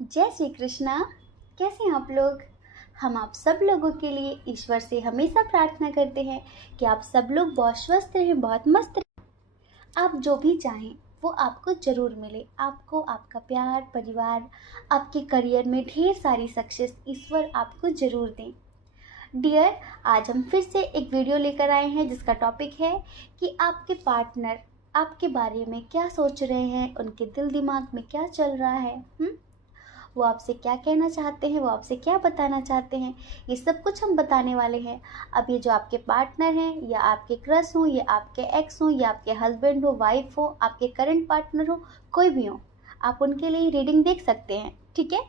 जय श्री कृष्णा। कैसे हैं आप लोग। हम आप सब लोगों के लिए ईश्वर से हमेशा प्रार्थना करते हैं कि आप सब लोग बहुत स्वस्थ रहें, बहुत मस्त रहें। आप जो भी चाहें वो आपको ज़रूर मिले। आपको आपका प्यार, परिवार, आपके करियर में ढेर सारी सक्सेस ईश्वर आपको ज़रूर दें। डियर, आज हम फिर से एक वीडियो लेकर आए हैं जिसका टॉपिक है कि आपके पार्टनर आपके बारे में क्या सोच रहे हैं, उनके दिल दिमाग में क्या चल रहा है। वो आपसे क्या कहना चाहते हैं, वो आपसे क्या बताना चाहते हैं, ये सब कुछ हम बताने वाले हैं। अब ये जो आपके पार्टनर हैं, या आपके क्रश हो, या आपके एक्स हो, या आपके हस्बैंड हो, वाइफ हो, आपके करंट पार्टनर हो, कोई भी हो, आप उनके लिए रीडिंग देख सकते हैं, ठीक है।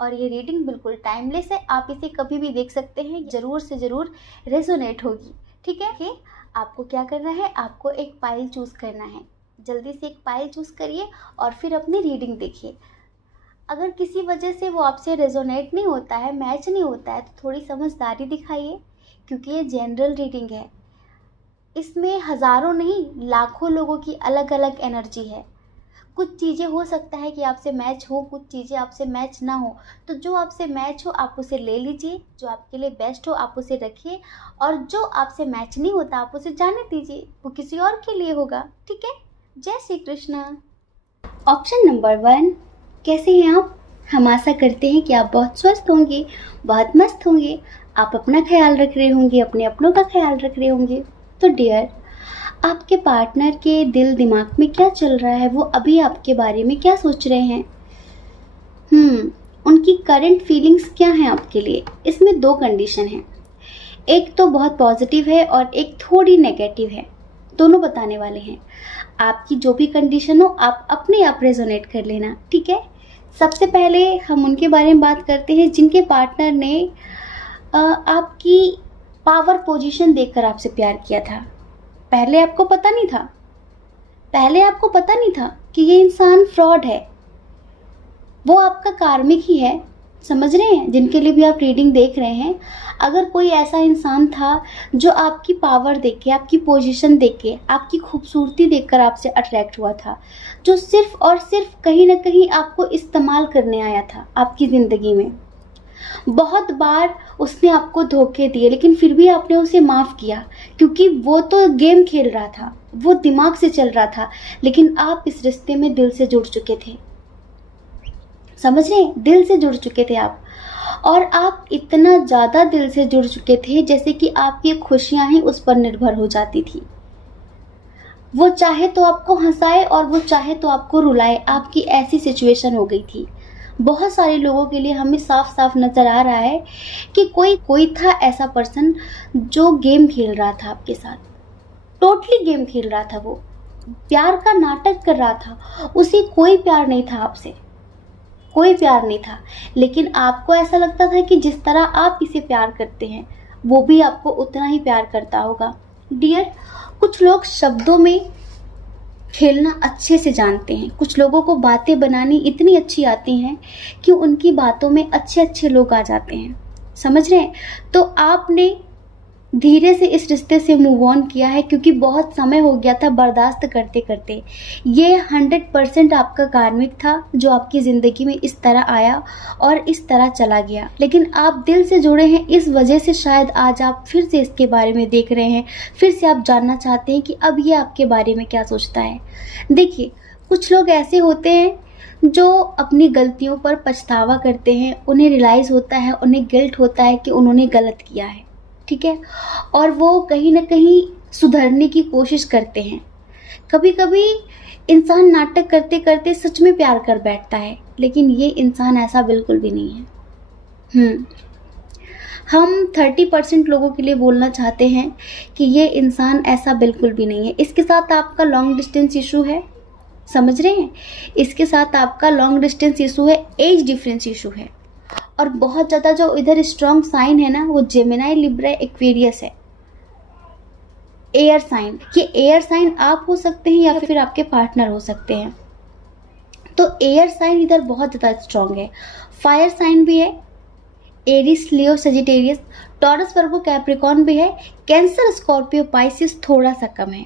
और ये रीडिंग बिल्कुल टाइमलेस है, आप इसे कभी भी देख सकते हैं, ज़रूर से ज़रूर रेजोनेट होगी, ठीक है। आपको क्या करना है, आपको एक पाइल चूज़ करना है। जल्दी से एक पाइल चूज़ करिए और फिर अपनी रीडिंग देखिए। अगर किसी वजह से वो आपसे रेजोनेट नहीं होता है, मैच नहीं होता है, तो थोड़ी समझदारी दिखाइए, क्योंकि ये जनरल रीडिंग है। इसमें हज़ारों नहीं, लाखों लोगों की अलग अलग एनर्जी है। कुछ चीज़ें हो सकता है कि आपसे मैच हो, कुछ चीज़ें आपसे मैच ना हो। तो जो आपसे मैच हो आप उसे ले लीजिए, जो आपके लिए बेस्ट हो आप उसे रखिए, और जो आपसे मैच नहीं होता आप उसे जाने दीजिए, वो किसी और के लिए होगा, ठीक है। जय श्री कृष्णा। ऑप्शन नंबर 1, कैसे हैं आप। हम आशा करते हैं कि आप बहुत स्वस्थ होंगे, बहुत मस्त होंगे, आप अपना ख्याल रख रहे होंगे, अपने अपनों का ख्याल रख रहे होंगे। तो डियर, आपके पार्टनर के दिल दिमाग में क्या चल रहा है, वो अभी आपके बारे में क्या सोच रहे हैं। उनकी करंट फीलिंग्स क्या हैं आपके लिए। इसमें 2 कंडीशन हैं, एक तो बहुत पॉजिटिव है और एक थोड़ी नेगेटिव है। दोनों बताने वाले हैं। आपकी जो भी कंडीशन हो आप अपने आप रेजोनेट कर लेना, ठीक है। सबसे पहले हम उनके बारे में बात करते हैं जिनके पार्टनर ने आपकी पावर पोजीशन देखकर आपसे प्यार किया था। पहले आपको पता नहीं था, पहले आपको पता नहीं था कि ये इंसान फ्रॉड है, वो आपका कार्मिक ही है। समझ रहे हैं, जिनके लिए भी आप रीडिंग देख रहे हैं। अगर कोई ऐसा इंसान था जो आपकी पावर देख के, आपकी पोजीशन देख के, आपकी खूबसूरती देखकर आपसे अट्रैक्ट हुआ था, जो सिर्फ और सिर्फ कहीं ना कहीं आपको इस्तेमाल करने आया था आपकी ज़िंदगी में। बहुत बार उसने आपको धोखे दिए, लेकिन फिर भी आपने उसे माफ़ किया, क्योंकि वो तो गेम खेल रहा था, वो दिमाग से चल रहा था, लेकिन आप इस रिश्ते में दिल से जुड़ चुके थे। समझ रहे हैं, दिल से जुड़ चुके थे आप, और आप इतना ज़्यादा दिल से जुड़ चुके थे जैसे कि आपकी खुशियां ही उस पर निर्भर हो जाती थी। वो चाहे तो आपको हंसाए और वो चाहे तो आपको रुलाए, आपकी ऐसी सिचुएशन हो गई थी। बहुत सारे लोगों के लिए हमें साफ साफ नज़र आ रहा है कि कोई कोई था ऐसा पर्सन जो गेम खेल रहा था आपके साथ, टोटली गेम खेल रहा था, वो प्यार का नाटक कर रहा था। उसे कोई प्यार नहीं था आपसे, कोई प्यार नहीं था, लेकिन आपको ऐसा लगता था कि जिस तरह आप इसे प्यार करते हैं वो भी आपको उतना ही प्यार करता होगा। डियर, कुछ लोग शब्दों में खेलना अच्छे से जानते हैं, कुछ लोगों को बातें बनानी इतनी अच्छी आती हैं कि उनकी बातों में अच्छे अच्छे लोग आ जाते हैं। समझ रहे हैं, तो आपने धीरे से इस रिश्ते से मूव ऑन किया है, क्योंकि बहुत समय हो गया था बर्दाश्त करते करते। ये 100% आपका कार्मिक था जो आपकी ज़िंदगी में इस तरह आया और इस तरह चला गया, लेकिन आप दिल से जुड़े हैं, इस वजह से शायद आज आप फिर से इसके बारे में देख रहे हैं, फिर से आप जानना चाहते हैं कि अब ये आपके बारे में क्या सोचता है। देखिए, कुछ लोग ऐसे होते हैं जो अपनी गलतियों पर पछतावा करते हैं, उन्हें रियलाइज़ होता है, उन्हें गिल्ट होता है कि उन्होंने गलत किया है, ठीक है, और वो कहीं ना कहीं सुधरने की कोशिश करते हैं। कभी कभी इंसान नाटक करते करते सच में प्यार कर बैठता है, लेकिन ये इंसान ऐसा बिल्कुल भी नहीं है। हम 30% लोगों के लिए बोलना चाहते हैं कि ये इंसान ऐसा बिल्कुल भी नहीं है। इसके साथ आपका लॉन्ग डिस्टेंस इशू है, समझ रहे हैं, इसके साथ आपका लॉन्ग डिस्टेंस इशू है, एज डिफरेंस इशू है, और बहुत ज़्यादा जो इधर स्ट्रॉन्ग साइन है ना, वो जेमिनी, लिब्रा, एक्वेरियस है, एयर साइन। ये एयर साइन आप हो सकते हैं या फिर आपके पार्टनर हो सकते हैं। तो एयर साइन इधर बहुत ज़्यादा स्ट्रॉन्ग है। फायर साइन भी है, एरिस, लियो, सजिटेरियस, टॉरस, वर्गो, कैप्रिकॉर्न भी है। कैंसर, स्कॉर्पियो, पाइसिस थोड़ा सा कम है,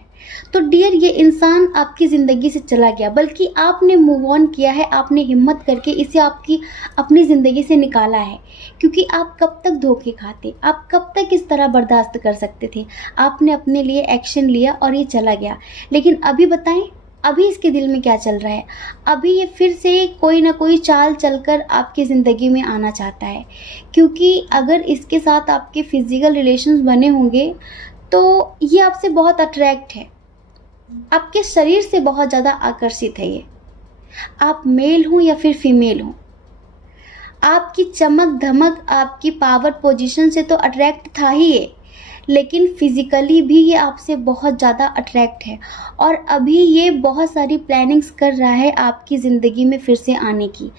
तो डियर, ये इंसान आपकी ज़िंदगी से चला गया, बल्कि आपने मूव ऑन किया है, आपने हिम्मत करके इसे आपकी अपनी ज़िंदगी से निकाला है। क्योंकि आप कब तक धोखे खाते, आप कब तक इस तरह बर्दाश्त कर सकते थे। आपने अपने लिए एक्शन लिया और ये चला गया। लेकिन अभी बताएं, अभी इसके दिल में क्या चल रहा है? अभी ये फिर से कोई ना कोई चाल चलकर आपकी ज़िंदगी में आना चाहता है। क्योंकि अगर इसके साथ आपके फिजिकल रिलेशंस बने होंगे तो ये आपसे बहुत अट्रैक्ट है, आपके शरीर से बहुत ज़्यादा आकर्षित है। ये आप मेल हो या फिर फीमेल हो, आपकी चमक धमक, आपकी पावर पोजीशन से तो अट्रैक्ट था ही ये, लेकिन फिजिकली भी ये आपसे बहुत ज़्यादा अट्रैक्ट है। और अभी ये बहुत सारी प्लानिंग्स कर रहा है आपकी ज़िंदगी में फिर से आने की।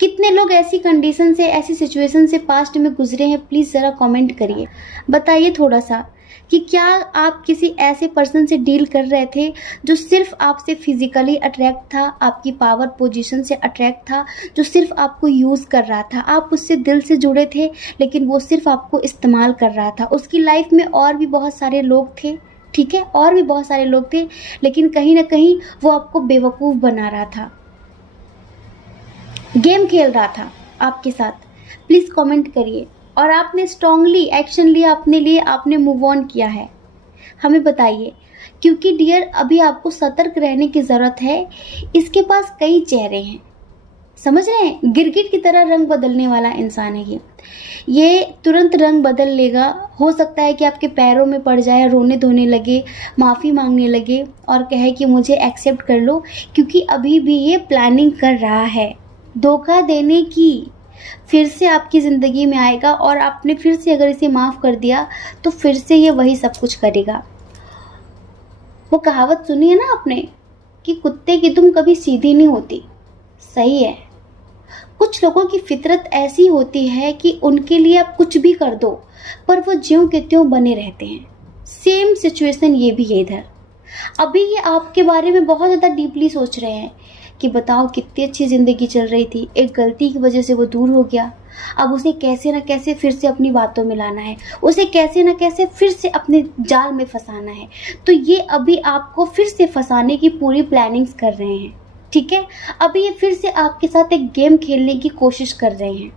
कितने लोग ऐसी कंडीशन से, ऐसी सिचुएशन से पास्ट में गुजरे हैं? प्लीज़ ज़रा कमेंट करिए, बताइए थोड़ा सा कि क्या आप किसी ऐसे पर्सन से डील कर रहे थे जो सिर्फ आपसे फिजिकली अट्रैक्ट था, आपकी पावर पोजीशन से अट्रैक्ट था, जो सिर्फ आपको यूज़ कर रहा था। आप उससे दिल से जुड़े थे, लेकिन वो सिर्फ आपको इस्तेमाल कर रहा था। उसकी लाइफ में और भी बहुत सारे लोग थे, ठीक है, और भी बहुत सारे लोग थे, लेकिन कहीं ना कहीं वो आपको बेवकूफ़ बना रहा था, गेम खेल रहा था आपके साथ। प्लीज़ कमेंट करिए। और आपने स्ट्रांगली एक्शन लिया अपने लिए, आपने मूव ऑन किया है, हमें बताइए। क्योंकि डियर, अभी आपको सतर्क रहने की ज़रूरत है। इसके पास कई चेहरे हैं, समझ रहे हैं? गिरगिट की तरह रंग बदलने वाला इंसान है ये तुरंत रंग बदल लेगा। हो सकता है कि आपके पैरों में पड़ जाए, रोने धोने लगे, माफ़ी मांगने लगे और कहे कि मुझे एक्सेप्ट कर लो। क्योंकि अभी भी ये प्लानिंग कर रहा है धोखा देने की। फिर से आपकी ज़िंदगी में आएगा और आपने फिर से अगर इसे माफ़ कर दिया तो फिर से ये वही सब कुछ करेगा। वो कहावत सुनी है ना आपने कि कुत्ते की दुम कभी सीधी नहीं होती। सही है, कुछ लोगों की फितरत ऐसी होती है कि उनके लिए आप कुछ भी कर दो पर वो ज्यों के त्यों बने रहते हैं। सेम सिचुएशन ये भी है इधर। अभी ये आपके बारे में बहुत ज़्यादा डीपली सोच रहे हैं कि बताओ कितनी अच्छी ज़िंदगी चल रही थी, एक गलती की वजह से वो दूर हो गया। अब उसे कैसे ना कैसे फिर से अपनी बातों में लाना है, उसे कैसे ना कैसे फिर से अपने जाल में फंसाना है। तो ये अभी आपको फिर से फंसाने की पूरी प्लानिंग्स कर रहे हैं, ठीक है? अभी ये फिर से आपके साथ एक गेम खेलने की कोशिश कर रहे हैं।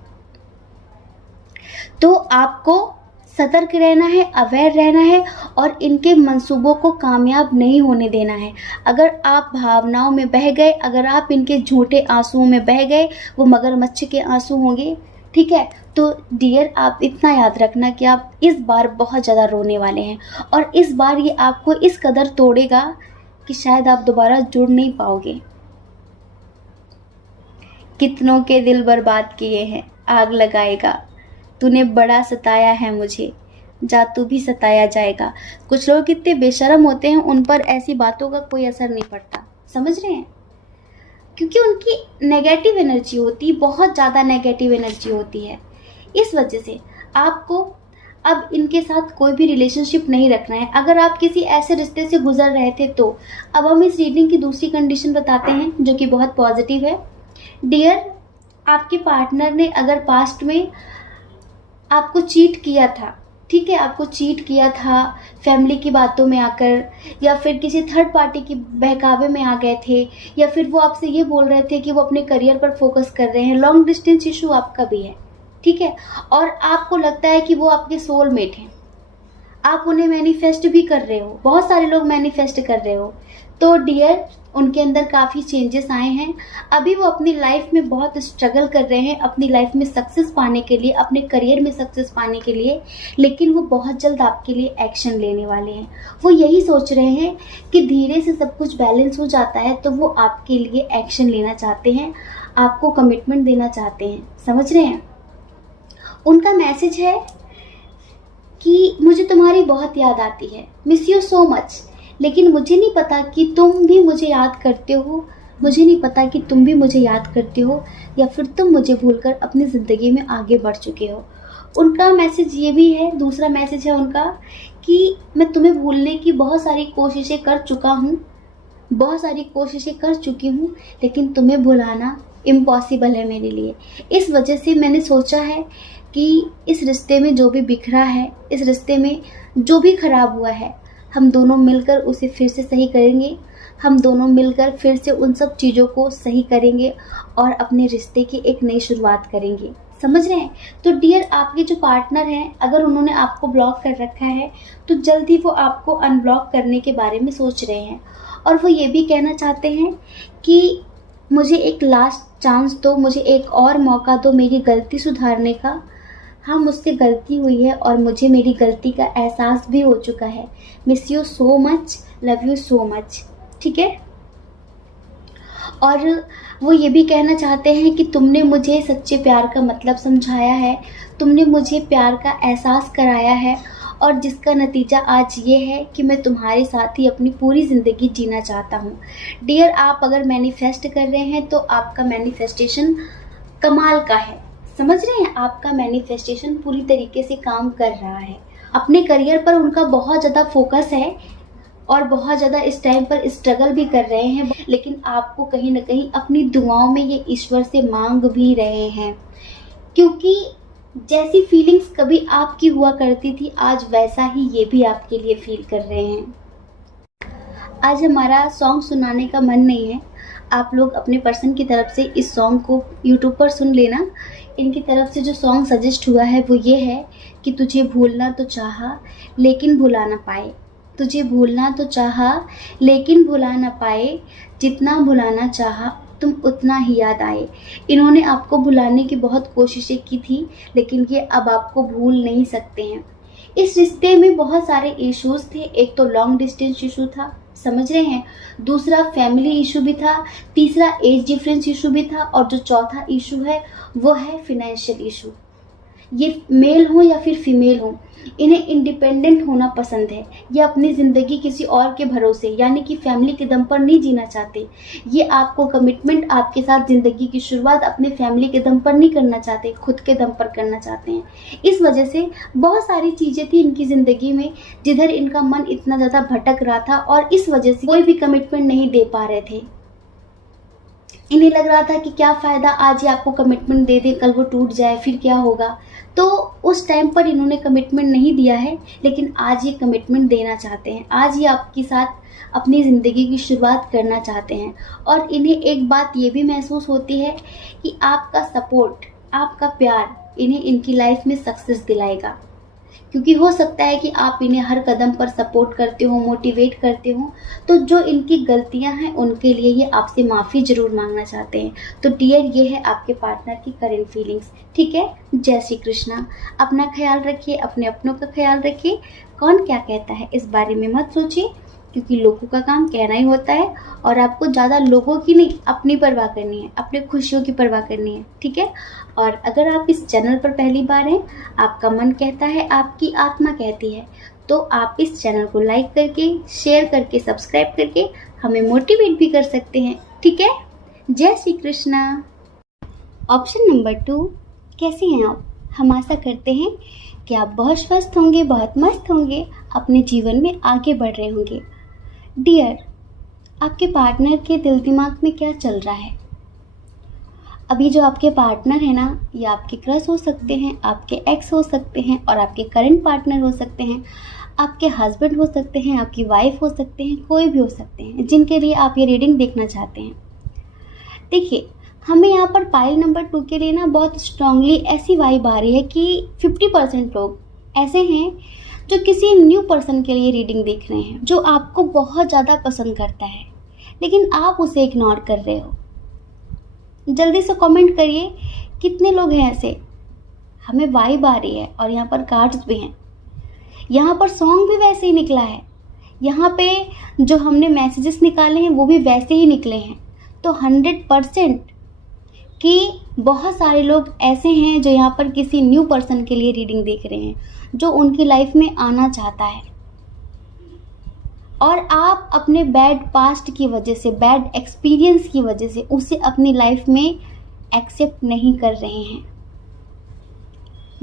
तो आपको सतर्क रहना है, अवेयर रहना है और इनके मंसूबों को कामयाब नहीं होने देना है। अगर आप भावनाओं में बह गए, अगर आप इनके झूठे आंसुओं में बह गए, वो मगरमच्छ के आंसू होंगे, ठीक है? तो डियर, आप इतना याद रखना कि आप इस बार बहुत ज़्यादा रोने वाले हैं और इस बार ये आपको इस कदर तोड़ेगा कि शायद आप दोबारा जुड़ नहीं पाओगे। कितनों के दिल बर्बाद किए हैं, आग लगाएगा। तूने बड़ा सताया है मुझे, जा तू भी सताया जाएगा। कुछ लोग कितने बेशर्म होते हैं, उन पर ऐसी बातों का कोई असर नहीं पड़ता, समझ रहे हैं? क्योंकि उनकी नेगेटिव एनर्जी होती है, बहुत ज़्यादा नेगेटिव एनर्जी होती है। इस वजह से आपको अब इनके साथ कोई भी रिलेशनशिप नहीं रखना है। अगर आप किसी ऐसे रिश्ते से गुजर रहे थे तो अब हम इस रीडिंग की दूसरी कंडीशन बताते हैं जो कि बहुत पॉजिटिव है। डियर, आपके पार्टनर ने अगर पास्ट में आपको चीट किया था, ठीक है, आपको चीट किया था फैमिली की बातों में आकर, या फिर किसी थर्ड पार्टी की बहकावे में आ गए थे, या फिर वो आपसे ये बोल रहे थे कि वो अपने करियर पर फोकस कर रहे हैं, लॉन्ग डिस्टेंस इशू आपका भी है, ठीक है, और आपको लगता है कि वो आपके सोलमेट हैं, आप उन्हें मैनिफेस्ट भी कर रहे हो, बहुत सारे लोग मैनिफेस्ट कर रहे हो। तो डियर, उनके अंदर काफ़ी चेंजेस आए हैं। अभी वो अपनी लाइफ में बहुत स्ट्रगल कर रहे हैं अपनी लाइफ में सक्सेस पाने के लिए, अपने करियर में सक्सेस पाने के लिए, लेकिन वो बहुत जल्द आपके लिए एक्शन लेने वाले हैं। वो यही सोच रहे हैं कि धीरे से सब कुछ बैलेंस हो जाता है तो वो आपके लिए एक्शन लेना चाहते हैं, आपको कमिटमेंट देना चाहते हैं, समझ रहे हैं? उनका मैसेज है कि मुझे तुम्हारी बहुत याद आती है, मिस यू सो मच, लेकिन मुझे नहीं पता कि तुम भी मुझे याद करते हो, मुझे नहीं पता कि तुम भी मुझे याद करते हो या फिर तुम मुझे भूलकर अपनी ज़िंदगी में आगे बढ़ चुके हो। उनका मैसेज ये भी है, दूसरा मैसेज है उनका कि मैं तुम्हें भूलने की बहुत सारी कोशिशें कर चुका हूँ, बहुत सारी कोशिशें कर चुकी हूँ, लेकिन तुम्हें भुलाना इम्पॉसिबल है मेरे लिए। इस वजह से मैंने सोचा है कि इस रिश्ते में जो भी बिखरा है, इस रिश्ते में जो भी खराब हुआ है, हम दोनों मिलकर उसे फिर से सही करेंगे, हम दोनों मिलकर फिर से उन सब चीज़ों को सही करेंगे और अपने रिश्ते की एक नई शुरुआत करेंगे। समझ रहे हैं? तो डियर, आपके जो पार्टनर हैं, अगर उन्होंने आपको ब्लॉक कर रखा है तो जल्द ही वो आपको अनब्लॉक करने के बारे में सोच रहे हैं। और वो ये भी कहना चाहते हैं कि मुझे एक लास्ट चांस दो, मुझे एक और मौका दो मेरी गलती सुधारने का। हाँ, मुझसे गलती हुई है और मुझे मेरी गलती का एहसास भी हो चुका है। Miss you so much, love you so much. ठीक है? और वो ये भी कहना चाहते हैं कि तुमने मुझे सच्चे प्यार का मतलब समझाया है, तुमने मुझे प्यार का एहसास कराया है, और जिसका नतीजा आज ये है कि मैं तुम्हारे साथ ही अपनी पूरी ज़िंदगी जीना चाहता हूँ। डियर, आप अगर मैनिफेस्ट कर रहे हैं तो आपका मैनिफेस्टेशन कमाल का है। समझ रहे हैं? आपका मैनिफेस्टेशन पूरी तरीके से काम कर रहा है। अपने करियर पर उनका बहुत ज़्यादा फोकस है और बहुत ज़्यादा इस टाइम पर स्ट्रगल भी कर रहे हैं, लेकिन आपको कहीं ना कहीं अपनी दुआओं में ये ईश्वर से मांग भी रहे हैं, क्योंकि जैसी फीलिंग्स कभी आपकी हुआ करती थी, आज वैसा ही ये भी आपके लिए फील कर रहे हैं। आज हमारा सॉन्ग सुनाने का मन नहीं है। आप लोग अपने पर्सन की तरफ से इस सॉन्ग को यूट्यूब पर सुन लेना। इनकी तरफ से जो सॉन्ग सजेस्ट हुआ है वो ये है कि तुझे भूलना तो चाहा लेकिन भुला ना पाए, तुझे भूलना तो चाहा लेकिन भुला ना पाए, जितना भुलाना चाहा तुम उतना ही याद आए। इन्होंने आपको भुलाने की बहुत कोशिशें की थी, लेकिन ये अब आपको भूल नहीं सकते हैं। इस रिश्ते में बहुत सारे इश्यूज थे। एक तो लॉन्ग डिस्टेंस इशू था, समझ रहे हैं, दूसरा फैमिली इशू भी था, तीसरा एज डिफरेंस इशू भी था, और जो चौथा इशू है वो है फिनेंशियल इशू। ये मेल हो या फिर फीमेल हो, इन्हें इंडिपेंडेंट होना पसंद है। ये अपनी ज़िंदगी किसी और के भरोसे यानी कि फैमिली के दम पर नहीं जीना चाहते। ये आपको कमिटमेंट, आपके साथ ज़िंदगी की शुरुआत अपने फैमिली के दम पर नहीं करना चाहते, खुद के दम पर करना चाहते हैं। इस वजह से बहुत सारी चीज़ें थी इनकी ज़िंदगी में जिधर इनका मन इतना ज़्यादा भटक रहा था, और इस वजह से कोई भी कमिटमेंट नहीं दे पा रहे थे। इन्हें लग रहा था कि क्या फ़ायदा, आज ये आपको कमिटमेंट दे दे, कल वो टूट जाए, फिर क्या होगा। तो उस टाइम पर इन्होंने कमिटमेंट नहीं दिया है, लेकिन आज ये कमिटमेंट देना चाहते हैं। आज ये आपके साथ अपनी ज़िंदगी की शुरुआत करना चाहते हैं। और इन्हें एक बात ये भी महसूस होती है कि आपका सपोर्ट, आपका प्यार इन्हें इनकी लाइफ में सक्सेस दिलाएगा, क्योंकि हो सकता है कि आप इन्हें हर कदम पर सपोर्ट करते हो, मोटिवेट करते हो, तो जो इनकी गलतियां हैं उनके लिए ये आपसे माफ़ी ज़रूर मांगना चाहते हैं। तो डियर, ये है आपके पार्टनर की करेंट फीलिंग्स। ठीक है? जय श्री कृष्णा। अपना ख्याल रखिए, अपने अपनों का ख्याल रखिए। कौन क्या कहता है इस बारे में मत सोचिए, क्योंकि लोगों का काम कहना ही होता है, और आपको ज़्यादा लोगों की नहीं, अपनी परवाह करनी है, अपने खुशियों की परवाह करनी है। ठीक है? और अगर आप इस चैनल पर पहली बार हैं, आपका मन कहता है, आपकी आत्मा कहती है, तो आप इस चैनल को लाइक करके, शेयर करके, सब्सक्राइब करके हमें मोटिवेट भी कर सकते हैं। ठीक है? जय श्री कृष्णा। ऑप्शन नंबर 2, कैसे हैं आप? हम आशा करते हैं कि आप बहुत स्वस्थ होंगे, बहुत मस्त होंगे, अपने जीवन में आगे बढ़ रहे होंगे। डियर, आपके पार्टनर के दिल दिमाग में क्या चल रहा है? अभी जो आपके पार्टनर है ना, ये आपके क्रश हो सकते हैं, आपके एक्स हो सकते हैं, और आपके करंट पार्टनर हो सकते हैं, आपके हस्बैंड हो सकते हैं, आपकी वाइफ हो सकते हैं, कोई भी हो सकते हैं जिनके लिए आप ये रीडिंग देखना चाहते हैं। देखिए, हमें यहाँ पर पाइल नंबर 2 के लिए ना बहुत स्ट्रांगली ऐसी वाइब आ रही है कि 50% लोग ऐसे हैं जो किसी न्यू पर्सन के लिए रीडिंग देख रहे हैं, जो आपको बहुत ज़्यादा पसंद करता है, लेकिन आप उसे इग्नोर कर रहे हो। जल्दी से कमेंट करिए कितने लोग हैं ऐसे। हमें वाइब आ रही है, और यहाँ पर कार्ड्स भी हैं, यहाँ पर सॉन्ग भी वैसे ही निकला है, यहाँ पे जो हमने मैसेजेस निकाले हैं वो भी वैसे ही निकले हैं। तो 100% कि बहुत सारे लोग ऐसे हैं जो यहाँ पर किसी न्यू पर्सन के लिए रीडिंग देख रहे हैं, जो उनकी लाइफ में आना चाहता है, और आप अपने बैड पास्ट की वजह से, बैड एक्सपीरियंस की वजह से उसे अपनी लाइफ में एक्सेप्ट नहीं कर रहे हैं।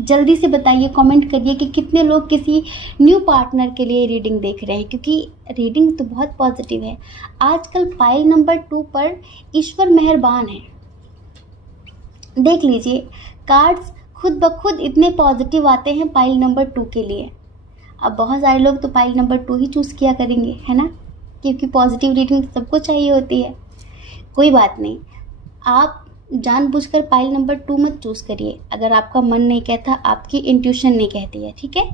जल्दी से बताइए, कमेंट करिए कि कितने लोग किसी न्यू पार्टनर के लिए रीडिंग देख रहे हैं, क्योंकि रीडिंग तो बहुत पॉजिटिव है। आजकल पाइल नंबर 2 पर ईश्वर मेहरबान है। देख लीजिए, कार्ड्स खुद ब खुद इतने पॉजिटिव आते हैं पाइल नंबर 2 के लिए। अब बहुत सारे लोग तो पाइल नंबर 2 ही चूज़ किया करेंगे, है ना, क्योंकि पॉजिटिव रीडिंग सबको चाहिए होती है। कोई बात नहीं, आप जानबूझकर पाइल नंबर 2 मत चूज़ करिए। अगर आपका मन नहीं कहता, आपकी इंट्यूशन नहीं कहती है, ठीक है,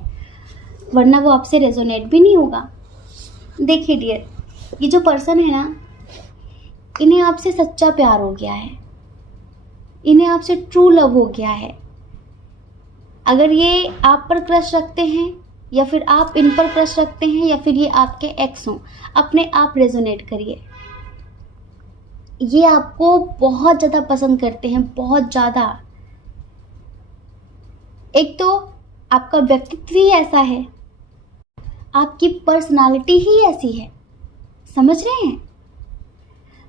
वरना वो आपसे रेजोनेट भी नहीं होगा। देखिए डियर, ये जो पर्सन है ना, इन्हें आपसे सच्चा प्यार हो गया है, इन्हें आपसे ट्रू लव हो गया है। अगर ये आप पर क्रश रखते हैं या फिर आप इन पर क्रश रखते हैं या फिर ये आपके एक्स हों, अपने आप रेजोनेट करिए। ये आपको बहुत ज़्यादा पसंद करते हैं, बहुत ज़्यादा। एक तो आपका व्यक्तित्व ही ऐसा है, आपकी पर्सनालिटी ही ऐसी है, समझ रहे हैं,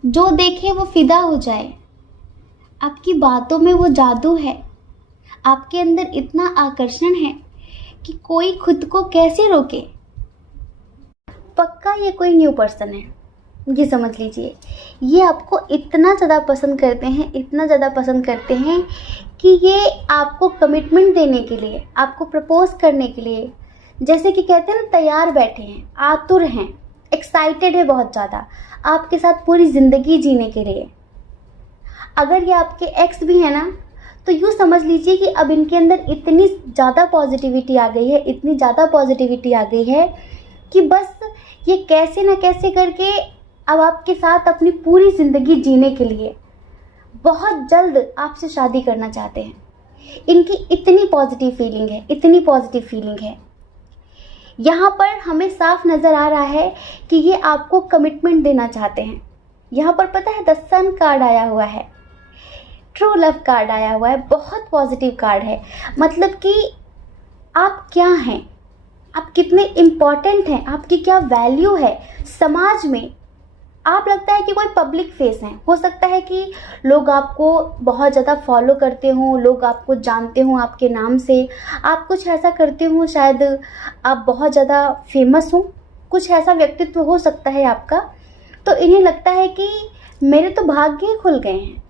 जो देखे वो फिदा हो जाए। आपकी बातों में वो जादू है, आपके अंदर इतना आकर्षण है कि कोई खुद को कैसे रोके। पक्का ये कोई न्यू पर्सन है, ये समझ लीजिए। ये आपको इतना ज़्यादा पसंद करते हैं, इतना ज़्यादा पसंद करते हैं कि ये आपको कमिटमेंट देने के लिए, आपको प्रपोज करने के लिए, जैसे कि कहते हैं ना, तैयार बैठे हैं, आतुर हैं, एक्साइटेड है बहुत ज़्यादा आपके साथ पूरी ज़िंदगी जीने के लिए। अगर ये आपके एक्स भी है ना, तो यूँ समझ लीजिए कि अब इनके अंदर इतनी ज़्यादा पॉजिटिविटी आ गई है, इतनी ज़्यादा पॉजिटिविटी आ गई है कि बस ये कैसे ना कैसे करके अब आपके साथ अपनी पूरी ज़िंदगी जीने के लिए बहुत जल्द आपसे शादी करना चाहते हैं। इनकी इतनी पॉजिटिव फीलिंग है, इतनी पॉजिटिव फीलिंग है। यहाँ पर हमें साफ नज़र आ रहा है कि ये आपको कमिटमेंट देना चाहते हैं। यहाँ पर पता है, द सन कार्ड आया हुआ है, ट्रू लव कार्ड आया हुआ है, बहुत पॉजिटिव कार्ड है। मतलब कि आप क्या हैं, आप कितने इम्पॉर्टेंट हैं, आपकी क्या वैल्यू है समाज में। आप लगता है कि कोई पब्लिक फेस हैं, हो सकता है कि लोग आपको बहुत ज़्यादा फॉलो करते हों, लोग आपको जानते हों आपके नाम से, आप कुछ ऐसा करते हों, शायद आप बहुत ज़्यादा फेमस हों, कुछ ऐसा व्यक्तित्व हो सकता है आपका। तो इन्हें लगता है कि मेरे तो भाग्य ही खुल गए हैं।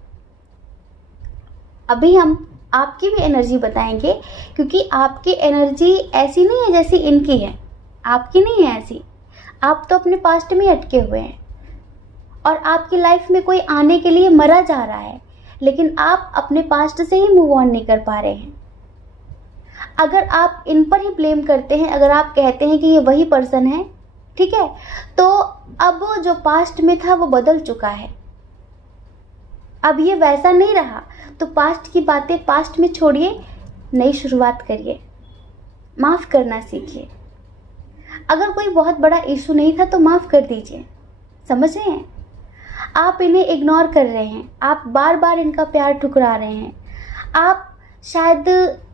अभी हम आपकी भी एनर्जी बताएंगे, क्योंकि आपकी एनर्जी ऐसी नहीं है जैसी इनकी है, आपकी नहीं है ऐसी। आप तो अपने पास्ट में अटके हुए हैं और आपकी लाइफ में कोई आने के लिए मरा जा रहा है, लेकिन आप अपने पास्ट से ही मूव ऑन नहीं कर पा रहे हैं। अगर आप इन पर ही ब्लेम करते हैं, अगर आप कहते हैं कि ये वही पर्सन है, ठीक है, तो अब जो पास्ट में था वो बदल चुका है, अब ये वैसा नहीं रहा। तो पास्ट की बातें पास्ट में छोड़िए, नई शुरुआत करिए, माफ़ करना सीखिए। अगर कोई बहुत बड़ा इशू नहीं था तो माफ़ कर दीजिए, समझ रहे हैं। आप इन्हें इग्नोर कर रहे हैं, आप बार बार इनका प्यार ठुकरा रहे हैं। आप शायद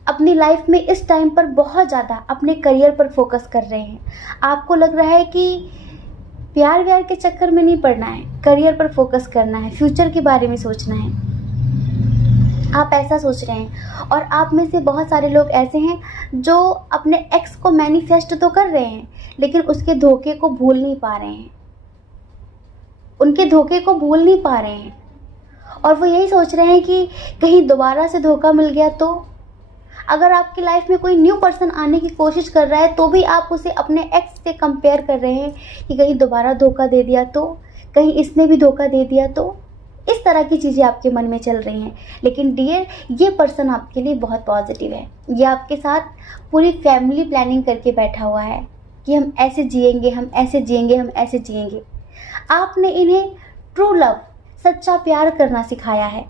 अपनी लाइफ में इस टाइम पर बहुत ज़्यादा अपने करियर पर फोकस कर रहे हैं। आपको लग रहा है कि प्यार व्यार के चक्कर में नहीं पड़ना है, करियर पर फोकस करना है, फ्यूचर के बारे में सोचना है, आप ऐसा सोच रहे हैं। और आप में से बहुत सारे लोग ऐसे हैं जो अपने एक्स को मैनिफेस्ट तो कर रहे हैं, लेकिन उसके धोखे को भूल नहीं पा रहे हैं, उनके धोखे को भूल नहीं पा रहे हैं। और वो यही सोच रहे हैं कि कहीं दोबारा से धोखा मिल गया तो। अगर आपकी लाइफ में कोई न्यू पर्सन आने की कोशिश कर रहा है तो भी आप उसे अपने एक्स से कंपेयर कर रहे हैं कि कहीं दोबारा धोखा दे दिया तो, कहीं इसने भी धोखा दे दिया तो। इस तरह की चीज़ें आपके मन में चल रही हैं। लेकिन डियर, ये पर्सन आपके लिए बहुत पॉजिटिव है। ये आपके साथ पूरी फैमिली प्लानिंग करके बैठा हुआ है कि हम ऐसे जिएंगे, हम ऐसे जिएंगे, हम ऐसे जिएंगे। आपने इन्हें ट्रू लव, सच्चा प्यार करना सिखाया है।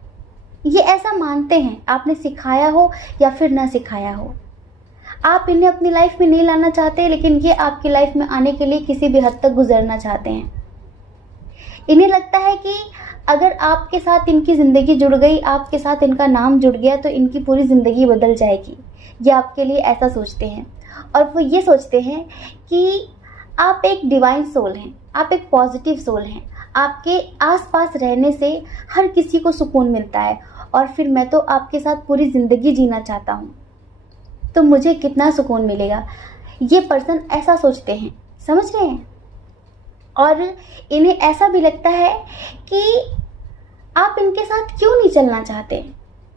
ये ऐसा मानते हैं, आपने सिखाया हो या फिर ना सिखाया हो। आप इन्हें अपनी लाइफ में नहीं लाना चाहते, लेकिन ये आपकी लाइफ में आने के लिए किसी भी हद तक गुजरना चाहते हैं। इन्हें लगता है कि अगर आपके साथ इनकी ज़िंदगी जुड़ गई, आपके साथ इनका नाम जुड़ गया, तो इनकी पूरी ज़िंदगी बदल जाएगी। ये आपके लिए ऐसा सोचते हैं। और वो ये सोचते हैं कि आप एक डिवाइन सोल हैं, आप एक पॉजिटिव सोल हैं। आपके आसपास रहने से हर किसी को सुकून मिलता है, और फिर मैं तो आपके साथ पूरी ज़िंदगी जीना चाहता हूँ, तो मुझे कितना सुकून मिलेगा। ये पर्सन ऐसा सोचते हैं, समझ रहे हैं। और इन्हें ऐसा भी लगता है कि आप इनके साथ क्यों नहीं चलना चाहते,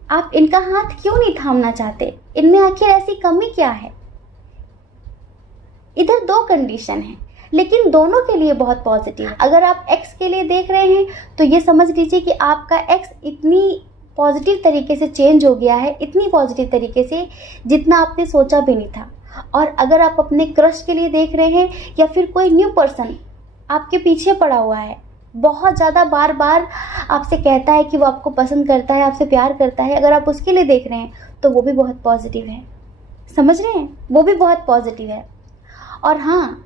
आप इनका हाथ क्यों नहीं थामना चाहते, इनमें आखिर ऐसी कमी क्या है। इधर दो कंडीशन है, लेकिन दोनों के लिए बहुत पॉजिटिव है। अगर आप एक्स के लिए देख रहे हैं तो ये समझ लीजिए कि आपका एक्स इतनी पॉजिटिव तरीके से चेंज हो गया है, इतनी पॉजिटिव तरीके से जितना आपने सोचा भी नहीं था। और अगर आप अपने क्रश के लिए देख रहे हैं या फिर कोई न्यू पर्सन आपके पीछे पड़ा हुआ है, बहुत ज़्यादा बार बार आपसे कहता है कि वो आपको पसंद करता है, आपसे प्यार करता है, अगर आप उसके लिए देख रहे हैं तो वो भी बहुत पॉजिटिव है। समझ रहे हैं, वो भी बहुत पॉजिटिव है। और हाँ,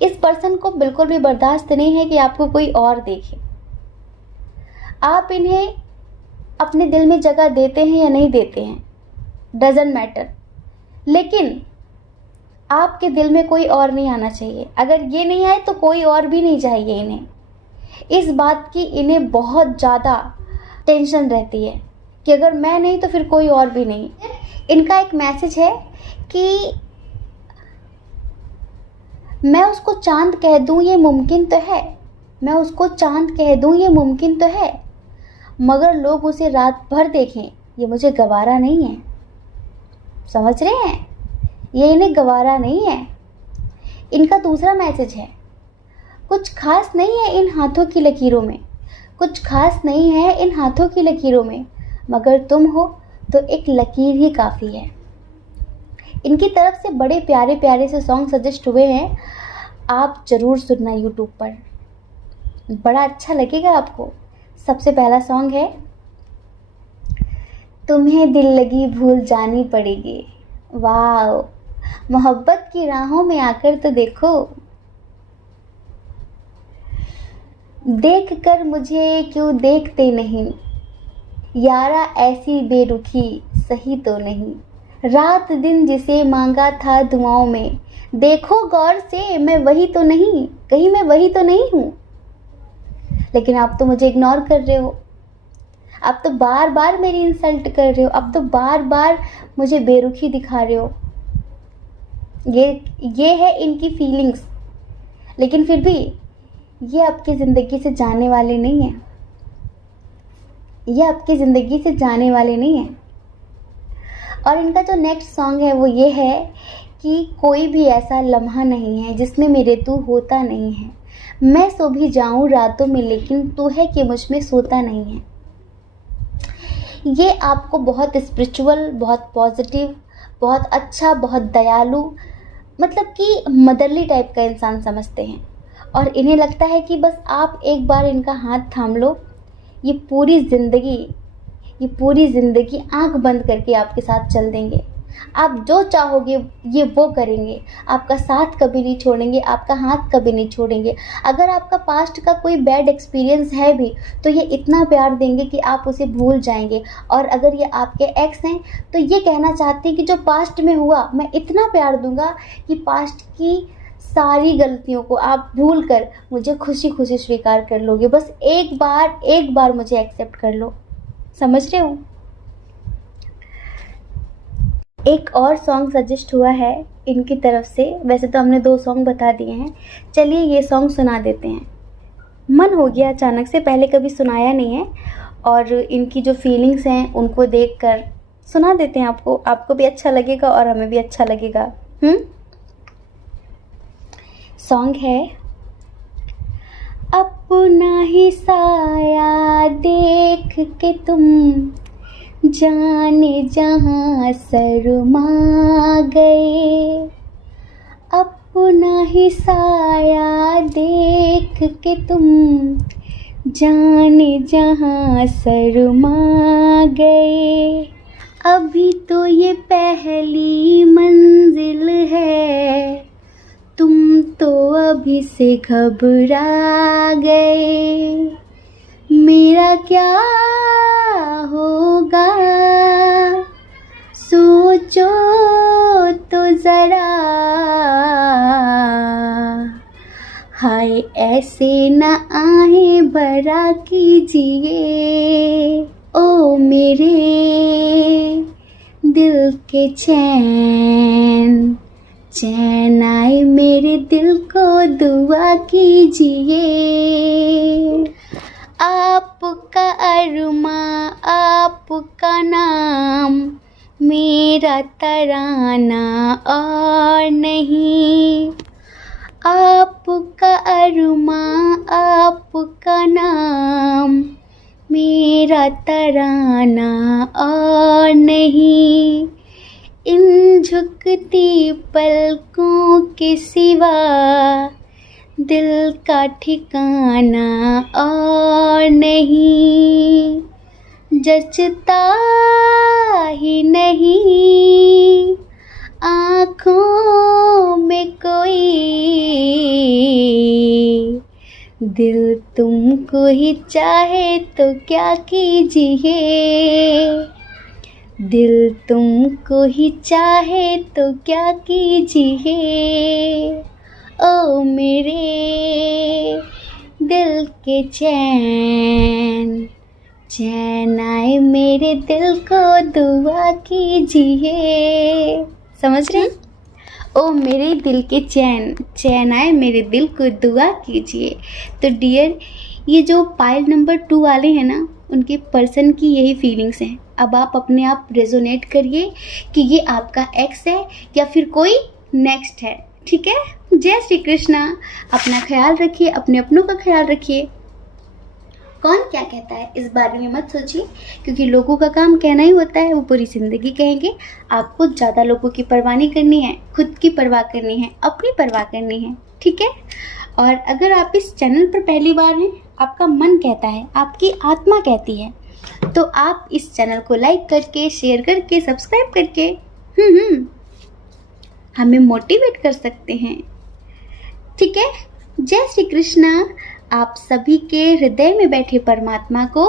इस पर्सन को बिल्कुल भी बर्दाश्त नहीं है कि आपको कोई और देखे। आप इन्हें अपने दिल में जगह देते हैं या नहीं देते हैं, डजंट मैटर, लेकिन आपके दिल में कोई और नहीं आना चाहिए। अगर ये नहीं आए तो कोई और भी नहीं चाहिए इन्हें। इस बात की इन्हें बहुत ज़्यादा टेंशन रहती है कि अगर मैं नहीं तो फिर कोई और भी नहीं। इनका एक मैसेज है कि मैं उसको चांद कह दूं ये मुमकिन तो है, मैं उसको चांद कह दूं ये मुमकिन तो है, मगर लोग उसे रात भर देखें ये मुझे गवारा नहीं है। समझ रहे हैं, ये इन्हें गवारा नहीं है। इनका दूसरा मैसेज है, कुछ खास नहीं है इन हाथों की लकीरों में, कुछ खास नहीं है इन हाथों की लकीरों में, मगर तुम हो तो एक लकीर ही काफ़ी है। इनकी तरफ से बड़े प्यारे प्यारे से सॉन्ग सजेस्ट हुए हैं, आप ज़रूर सुनना यूट्यूब पर, बड़ा अच्छा लगेगा आपको। सबसे पहला सॉन्ग है, तुम्हें दिल लगी भूल जानी पड़ेगी। वाह, मोहब्बत की राहों में आकर तो देखो, देख कर मुझे क्यों देखते नहीं, यारा ऐसी बेरुखी सही तो नहीं, रात दिन जिसे मांगा था दुआओं में, देखो गौर से मैं वही तो नहीं, कहीं मैं वही तो नहीं हूँ। लेकिन आप तो मुझे इग्नोर कर रहे हो, आप तो बार बार मेरी इंसल्ट कर रहे हो, आप तो बार बार मुझे बेरुखी दिखा रहे हो। ये है इनकी फीलिंग्स। लेकिन फिर भी ये आपकी ज़िंदगी से जाने वाले नहीं हैं, ये आपकी ज़िंदगी से जाने वाले नहीं हैं। और इनका जो नेक्स्ट सॉन्ग है वो ये है कि कोई भी ऐसा लम्हा नहीं है जिसमें मेरे तू होता नहीं है, मैं सो भी जाऊं रातों में लेकिन तू है कि मुझ में सोता नहीं है। ये आपको बहुत स्पिरिचुअल, बहुत पॉजिटिव, बहुत अच्छा, बहुत दयालु, मतलब कि मदरली टाइप का इंसान समझते हैं। और इन्हें लगता है कि बस आप एक बार इनका हाथ थाम लो, ये पूरी ज़िंदगी आंख बंद करके आपके साथ चल देंगे। आप जो चाहोगे ये वो करेंगे, आपका साथ कभी नहीं छोड़ेंगे, आपका हाथ कभी नहीं छोड़ेंगे। अगर आपका पास्ट का कोई बैड एक्सपीरियंस है भी तो ये इतना प्यार देंगे कि आप उसे भूल जाएंगे। और अगर ये आपके एक्स हैं तो ये कहना चाहते हैं कि जो पास्ट में हुआ मैं इतना प्यार दूंगा कि पास्ट की सारी गलतियों को आप भूल कर मुझे खुशी खुशी स्वीकार कर लोगे। बस एक बार मुझे एक्सेप्ट कर लो। समझ रहे हो। एक और सॉन्ग सजेस्ट हुआ है इनकी तरफ से। वैसे तो हमने 2 सॉन्ग बता दिए हैं, चलिए ये सॉन्ग सुना देते हैं। मन हो गया अचानक से, पहले कभी सुनाया नहीं है, और इनकी जो फीलिंग्स हैं उनको देखकर सुना देते हैं आपको। आपको भी अच्छा लगेगा और हमें भी अच्छा लगेगा। सॉन्ग है, अपना ही साया देख के तुम जाने जहाँ शर्मा गए, अपना ही साया देख के तुम जाने जहाँ शर्मा गए, अभी तो ये पहली मंजिल है, तुम तो अभी से घबरा गए, मेरा क्या होगा सोचो तो ज़रा, हाय ऐसे न आहें भरा कीजिए, ओ मेरे दिल के चैन चैन आए मेरे दिल को दुआ कीजिए, आपका अरमा आपका नाम मेरा तराना और नहीं, आपका अरुमा आपका नाम, मेरा तराना और नहीं, इन झुकती पलकों के सिवा दिल का ठिकाना और नहीं, जचता ही नहीं आँखों में कोई, दिल तुमको ही चाहे तो क्या कीजिए, दिल तुमको ही चाहे तो क्या कीजिए, ओ मेरे दिल के चैन, चैन आए मेरे दिल को दुआ कीजिए। समझ रहे हैं? ओ मेरे दिल के चैन, चैन आए मेरे दिल को दुआ कीजिए। तो डियर, ये जो पाइल नंबर 2 वाले हैं ना, उनके पर्सन की यही फीलिंग्स हैं। अब आप अपने आप रेजोनेट करिए कि ये आपका एक्स है या फिर कोई नेक्स्ट है। ठीक है? जय श्री कृष्णा। अपना ख्याल रखिए, अपने अपनों का ख्याल रखिए। कौन क्या कहता है इस बारे में मत सोचिए, क्योंकि लोगों का काम कहना ही होता है, वो पूरी ज़िंदगी कहेंगे। आपको ज़्यादा लोगों की परवाह नहीं करनी है, खुद की परवाह करनी है, अपनी परवाह करनी है। ठीक है? और अगर आप इस चैनल पर पहली बार हैं, आपका मन कहता है, आपकी आत्मा कहती है, तो आप इस चैनल को लाइक करके, शेयर करके, सब्सक्राइब करके हमें मोटिवेट कर सकते हैं। ठीक है? जय श्री कृष्णा। आप सभी के हृदय में बैठे परमात्मा को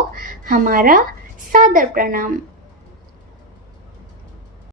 हमारा सादर प्रणाम।